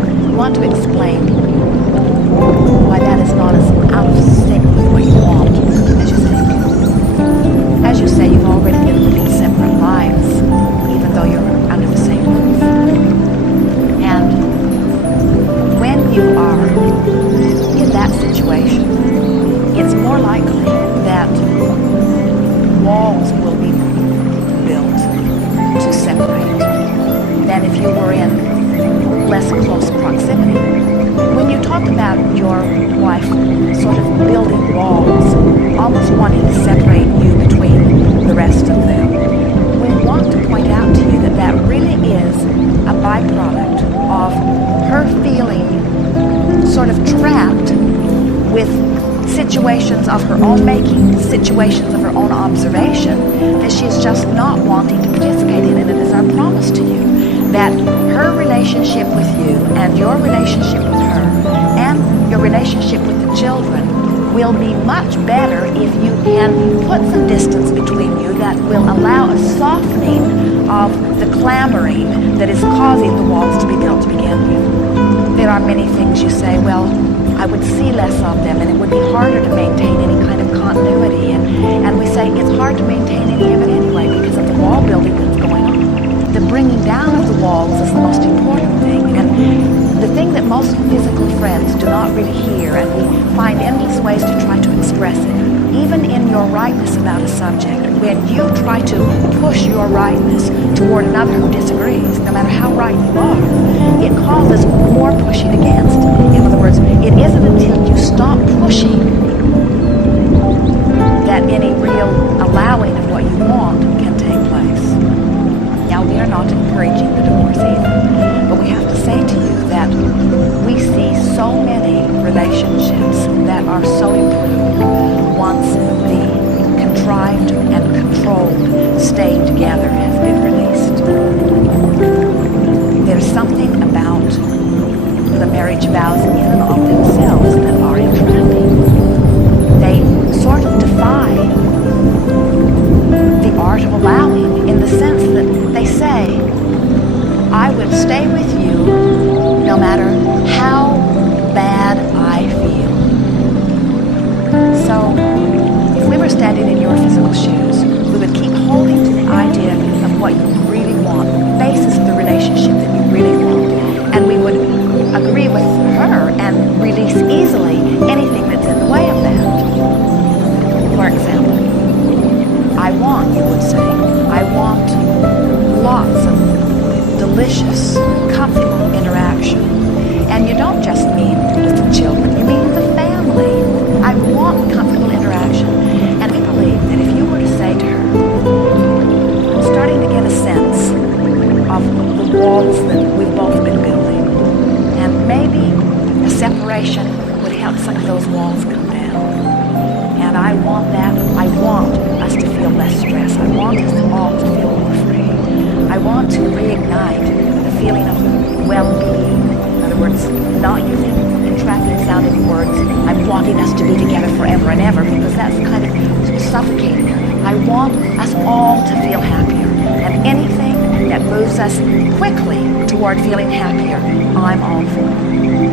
But we want to explain why that is not as out of sync with what you want as you think. As you say, you've already been living separate lives, even though you're under the same roof. And when you are in that situation, it's more likely that walls will be built to separate than if you were in less close proximity. When you talk about your wife sort of building walls, almost wanting to separate you between the rest of them, we want to point out to you that that really is a byproduct of her feeling sort of trapped with situations of her own making, situations of her own observation, that she's just not wanting to participate in. And it is our promise to you that her relationship with you and your relationship with her and your relationship with the children will be much better if you can put some distance between you that will allow a softening of the clamoring that is causing the walls to be built to begin with. There are many things you say, well, I would see less of them and it would be harder to maintain any kind of continuity. And we say it's hard to maintain any of it anyway because of the wall building that's going on. The bringing down of the walls is the most important thing. And the thing that most physical friends do not really hear, and we find endless ways to try to express it, even in your rightness about a subject, when you try to push your rightness toward another who disagrees, no matter how right you are, it causes more pushing against. In other words, it isn't until you stop pushing that any real allowing of what you want can take place. Now, we are not encouraging the divorce either, but we have to say to you that we see so many relationships that are so improved once the contrived and controlled staying together has been released. There's something about the marriage vows in and of themselves that are entrapping. They sort of defy the art of allowing in the sense that they say, I will stay with you no matter how bad I feel. So, if we were standing in your physical shoes, we would keep holding to the idea of what you really want, the basis of the relationship that you really want, and we would agree with her and release easily anything that's in the way of that. For example, I want, you would say, I want lots of delicious, comfortable interaction. And you don't just mean with the children, you mean with the family. I want comfortable interaction. And we believe that if you were to say to her, I'm starting to get a sense of the walls that we've both been building, and maybe a separation would help some of those walls come down. And I want that. I want us to feel less stress. I want us all to feel more free. I want to reignite the feeling of well-being. In other words, not using contracted sounding words. I'm wanting us to be together forever and ever because that's kind of suffocating. I want us all to feel happier. And anything that moves us quickly toward feeling happier, I'm all for.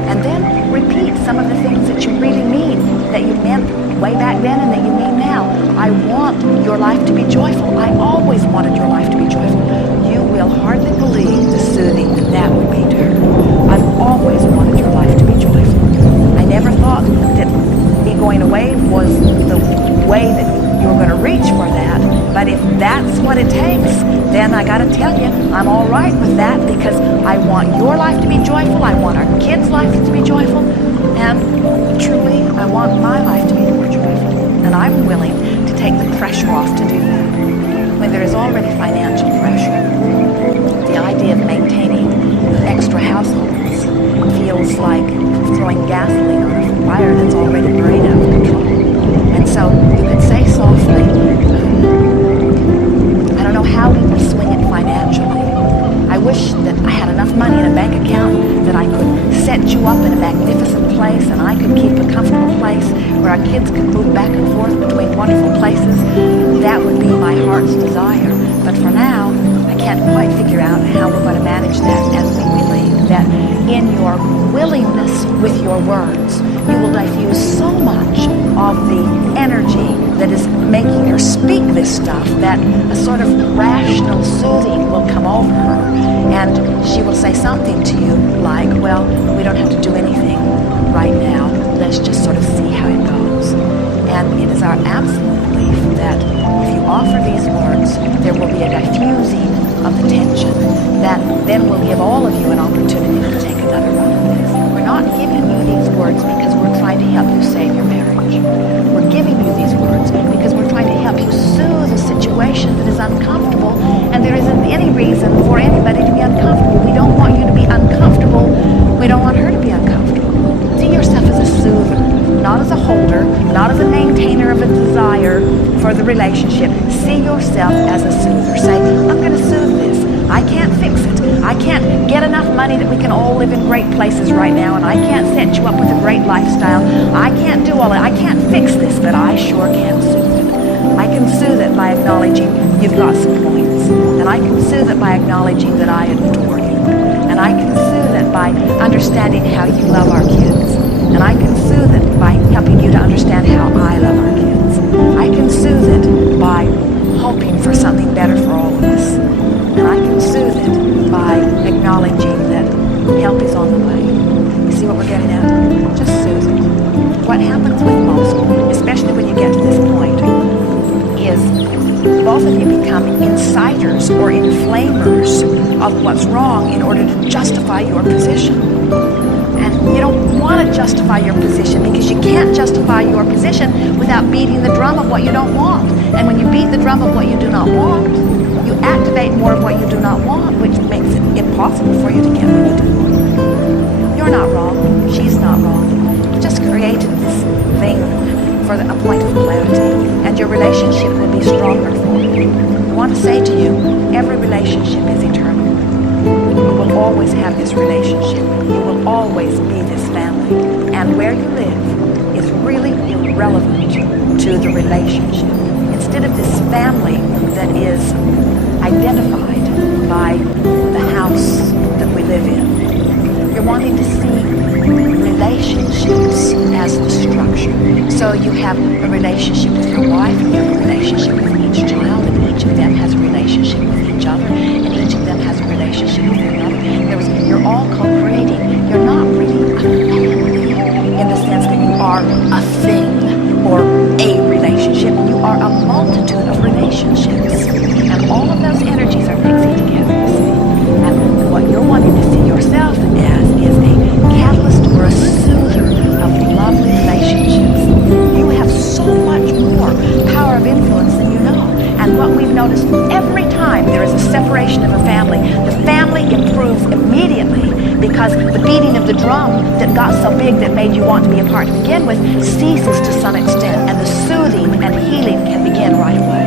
And then repeat some of the things that you really mean, that you meant way back then and that you mean now. I want your life to be joyful. I always wanted your life to be joyful. You will hardly believe the soothing that that would be to her. I've always wanted your life to be joyful. I never thought that me going away was the way that you were going to reach for that. But if that's what it takes, then I got to tell you, I'm all right with that because I want your life to be joyful. I want our kids' lives to be joyful. And truly, I want my life to be more joyful. And I'm willing to take the pressure off to do that. When there is already financial pressure, the idea of maintaining extra households feels like throwing gasoline on a fire that's already burning out of control. And so you could say softly, I don't know how we will swing it financially. I wish that I had enough money in a bank account that I could set you up in a magnificent place and I could keep a comfortable place where our kids could move back and forth between wonderful places. That would be my heart's desire. But for now, I can't quite figure out how we're going to manage that. And we believe that in your willingness with your words, you will diffuse so much of the energy that is making her speak this stuff that a sort of rational soothing will come over her, and she will say something to you like, well, we don't have to do anything right now. Let's just sort of see how it goes. And it is our absolute belief that if you offer these words, there will be a diffusing of the tension that then will give all of you an opportunity to take another run at this. We're not giving you these words because we're trying to help you save your marriage. We're giving you these words because we're trying to help you soothe a situation that is uncomfortable, and there isn't any reason for anybody to be uncomfortable. We don't want you to be uncomfortable. We don't want her to be uncomfortable. See yourself as a soother, not as a holder, not as a maintainer of a desire for the relationship. See yourself as a soother. Say, I'm going to soothe this. I can't fix it. I can't get enough money that we can all live in great places right now, and I can't set you up with a great lifestyle. I can't do all that. I can't fix this, but I sure can soothe it. I can soothe it by acknowledging you've got some points, and I can soothe it by acknowledging that I adore you, and I can soothe it by understanding how you love our kids, and I can soothe it by helping you to understand how I love our kids. I can soothe it by hoping for something better for all of us. And I can soothe it by acknowledging that help is on the way. You see what we're getting at? Just soothe it. What happens with most, especially when you get to this point, is both of you become inciters or inflamers of what's wrong in order to justify your position. And you don't want to justify your position because you can't justify your position without beating the drum of what you don't want. And when you beat the drum of what you do not want, you activate more of what you do not want, which makes it impossible for you to get what you do want. You're not wrong. She's not wrong. You just created this thing for a point of clarity, and your relationship will be stronger for you. I want to say to you, every relationship is eternal. You will always have this relationship. You will always be this family. And where you live is really irrelevant to the relationship. Instead of this family that is identified by the house that we live in, you're wanting to see relationships as the structure. So you have a relationship with your wife, you have a relationship with each child, and each of them has a relationship with each other, and each of them has a relationship with another. You're all co-creating. You're not really a family in the sense that you are a thing or a relationship. You are a multitude of relationships, and all of those energies are mixing together, you see. And what you're wanting to see yourself as is a catalyst or a soother of lovely relationships. You have so much more power of influence than you know. And what we've noticed, every time there is a separation of a family, the family improves immediately because the beating of the drum that got so big that made you want to be apart to begin with ceases to some extent, and the soothing and healing can begin right away.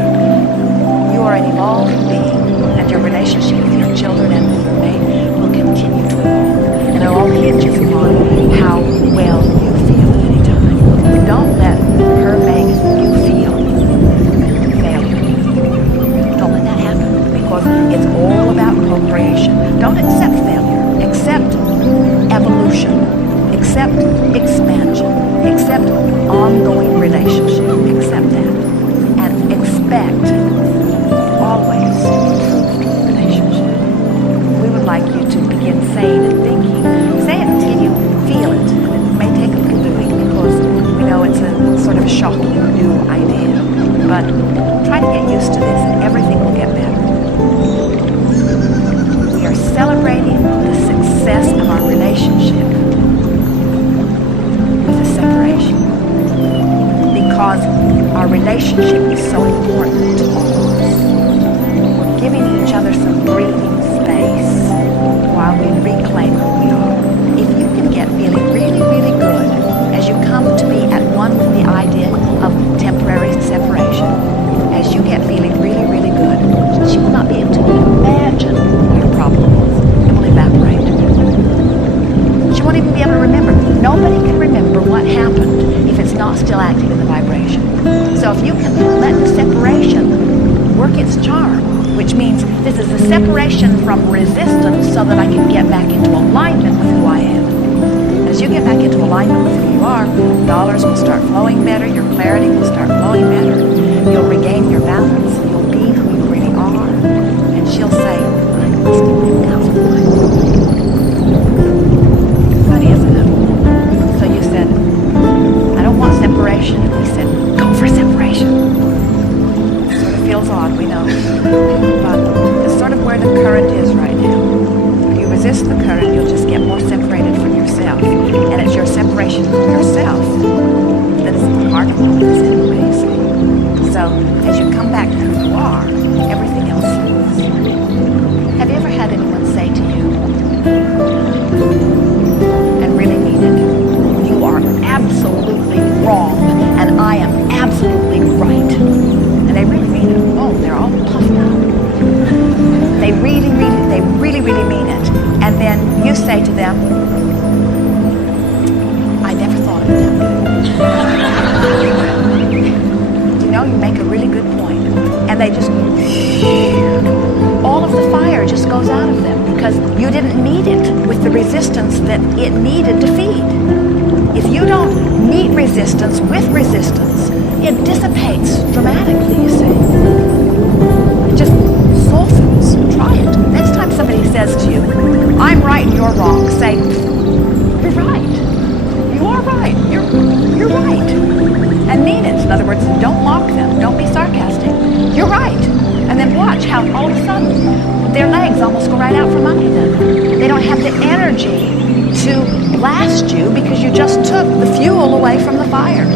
You are an evolved being, and your relationship with your children and with your mate will continue to evolve. And it all hinges upon how well you feel at any time. Don't let her make you feel failure. Don't let that happen, because it's all about co-creation. Don't accept failure. Accept evolution. Accept expansion. Accept ongoing relationship. Accept that. And expect always improved relationship. We would like you to begin saying and thinking. Say it until you feel it. And it may take a little doing because we know it's a sort of a shocking new idea. But try to get used to this and everything will get better. We are celebrating the success of our relationship with a separation, because our relationship is so important to all of us. We're giving each other some breathing space while we reclaim who we are. If you can get feeling really, really good as you come to be at one with the idea of temporary separation, as you get feeling really, really good, she will not be able to imagine what a problem is. It will evaporate. She won't even be able to remember. Nobody can remember what happened if it's not still active in the vibration. So if you can let the separation work its charm, which means this is a separation from resistance so that I can get back into alignment with who I as you get back into alignment with who you are, dollars will start flowing better, your clarity will start flowing better, you'll regain your balance, you'll be who you really are. And she'll say, I must have been calcified. Funny, isn't it? So you said, I don't want separation. And we said, go for separation. Sort of feels odd, we know. But it's sort of where the current is right now. If you resist the current, you'll just get more separated from yourself. And it's your separation from yourself that is the heart of all this anyway, you see. So as you come back to who you are, everything else moves. Have you ever had anyone say to you, and really mean it, you are absolutely wrong and I am absolutely right? And they really mean it. Oh, they're all puffed up. They really mean it. And then you say to them, I never thought of that. You know, you make a really good point. And they just, all of the fire just goes out of them because you didn't meet it with the resistance that it needed to feed. If you don't meet resistance with resistance, it dissipates dramatically, you see. It just softens. Try it. Next time somebody says to you, I'm right and you're wrong, say, you're right. You are right. You're right. And mean it. In other words, don't mock them. Don't be sarcastic. You're right. And then watch how all of a sudden their legs almost go right out from under them. They don't have the energy to blast you because you just took the fuel away from the fire.